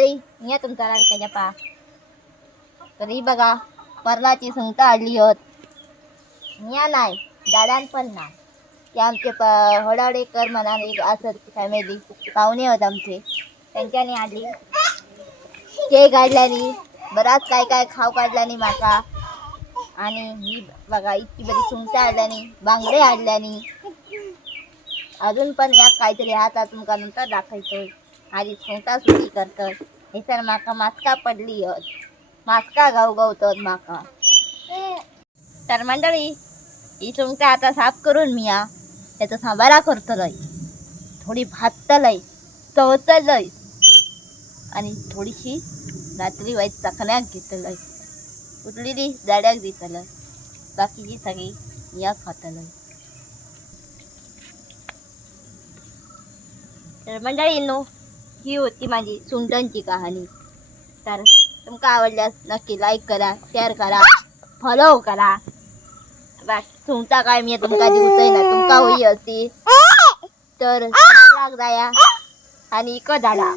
मंडळी या तुमचा लाडक्याच्या पा तर बघा परलाची सुंगटा आडली होत. या नाही दादान पण नाही. ते आमचे प हडाडेकर म्हणा एक असत फॅमिली पाहुणे होत आमचे. त्यांच्यानी आली केक काढल्यानी बराच काय काय खाऊ काढल्यानी माका. आणि ही बघा इतकी बरी सुंगटा हाडल्यानी बांगडे हाडल्यानी अजून पण या काहीतरी हातात तुमका नंतर दाखवतोय. आधी सुंगटा सुटी करतत हेसर माका मास्का पडली हत. मास्का गाव गावतत माका. तर मंडळी ही सुंगटा आता साफ करून मी या त्याचा सांबारा करतलय. थोडी भाजतलय चवतलय आणि थोडीशी रात्री वाईट चकण्याक घेतलय. उरलेली जाड्याक दितलय बाकीची सगळी या खातलय. तर मंडळी नो ही होती माझी सुंटांची कहाणी. तर तुमका आवडल्यास नक्की लाईक करा शेअर करा फॉलो करा. बस सुंगटा काय मी तुमका दिवतय ना तुमका होई असती. तर लाग जाया आणि इक धाडा